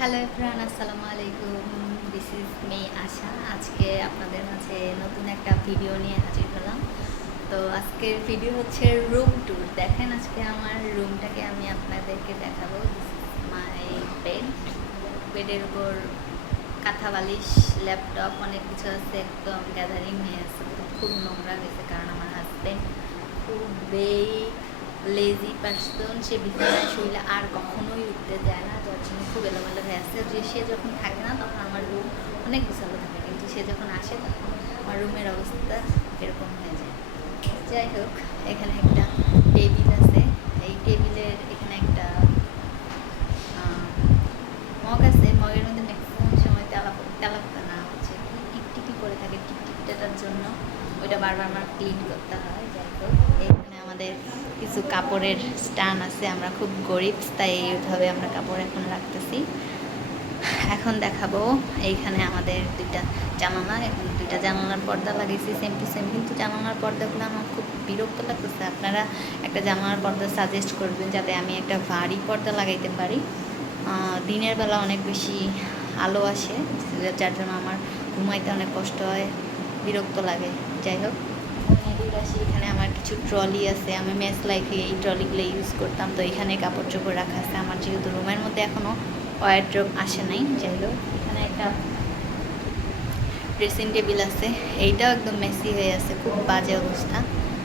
Hello everyone, আসসালামু আলাইকুম। This is me আশা। আজকে আপনাদের মাঝে নতুন একটা ভিডিও নিয়ে হাজির হলাম। তো আজকের ভিডিও হচ্ছে রুম ট্যুর। দেখেন, আজকে আমার রুমটাকে আমি আপনাদেরকে দেখাবো। This is my bed. বেডের উপর কাঁথা বালিশ, ল্যাপটপ, অনেক কিছু আছে, একদম গ্যাদারিং হয়ে আছে। খুব নোংরা হয়েছে কারণ আমার হাজব্যান্ড খুবই লেজি পার্সন। সে বিছানায় শুইলে আর কখনোই উঠতে যায় না, যার জন্য খুব এলোমেলো হয়ে আসছে। যে সে যখন থাকে না তখন আমার রুম অনেক গুছালো থাকে, কিন্তু সে যখন আসে তখন আমার রুমের অবস্থা এরকম হয়ে যায়। যাই হোক, এখানে একটা টেবিল আছে। এই টেবিলের এখানে একটা মগ আছে। মগের মধ্যে ম্যাক্সিমাম সময় তেলাপোকা না হচ্ছে কি টিকটিকি করে থাকে, টিকটিকটার জন্য ওইটা বারবার আমার ক্লিন করতে হয়। যাই হোক, এখানে আমাদের কিছু কাপড়ের স্টান আছে। আমরা খুব গরিব, তাই এইভাবে আমরা কাপড় এখন রাখতেছি। এখন দেখাবো, এইখানে আমাদের দুইটা জানালা, এখন দুইটা জানালার পর্দা লাগিয়েছি সেম টু সেম, কিন্তু জানালার পর্দাগুলো আমার খুব বিরক্ত লাগতেছে। আপনারা একটা জানালার পর্দা সাজেস্ট করবেন যাতে আমি একটা ভারী পর্দা লাগাইতে পারি। দিনের বেলা অনেক বেশি আলো আসে, যার জন্য আমার ঘুমাইতে অনেক কষ্ট হয়, বিরক্ত লাগে। যাই হোক, আসি, এখানে আমার কিছু ট্রলি আছে। আমি মেস লাইফে এই ট্রলিগুলো ইউজ করতাম, তো এখানে কাপড় চোপড় রাখা আছে আমার, যেহেতু রুমের মধ্যে এখনও ওয়ারড্রোব আসে নাই। যাই হোক, এখানে একটা ড্রেসিং টেবিল আছে, এইটাও একদম মেসি হয়ে আছে, খুব বাজে অবস্থা।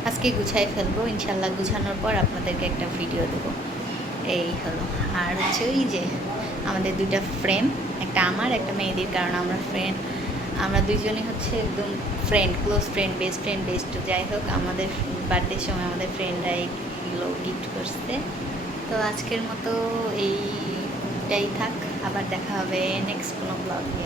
আজকে গুছাই ফেলবো ইনশাল্লাহ। গুছানোর পর আপনাদেরকে একটা ভিডিও দেবো। এই হলো। আর হচ্ছে ওই যে আমাদের দুইটা ফ্রেম, একটা আমার একটা মেয়েদের, কারণ আমরা দুইজনই হচ্ছে একদম ফ্রেন্ড, ক্লোজ ফ্রেন্ড, বেস্ট। যাই হোক, আমাদের বার্থডের সময় আমাদের ফ্রেন্ডরা এইগুলো গিফট করছে। তো আজকের মতো এইটাই থাক, আবার দেখা হবে নেক্সট কোনো ব্লগ নিয়ে।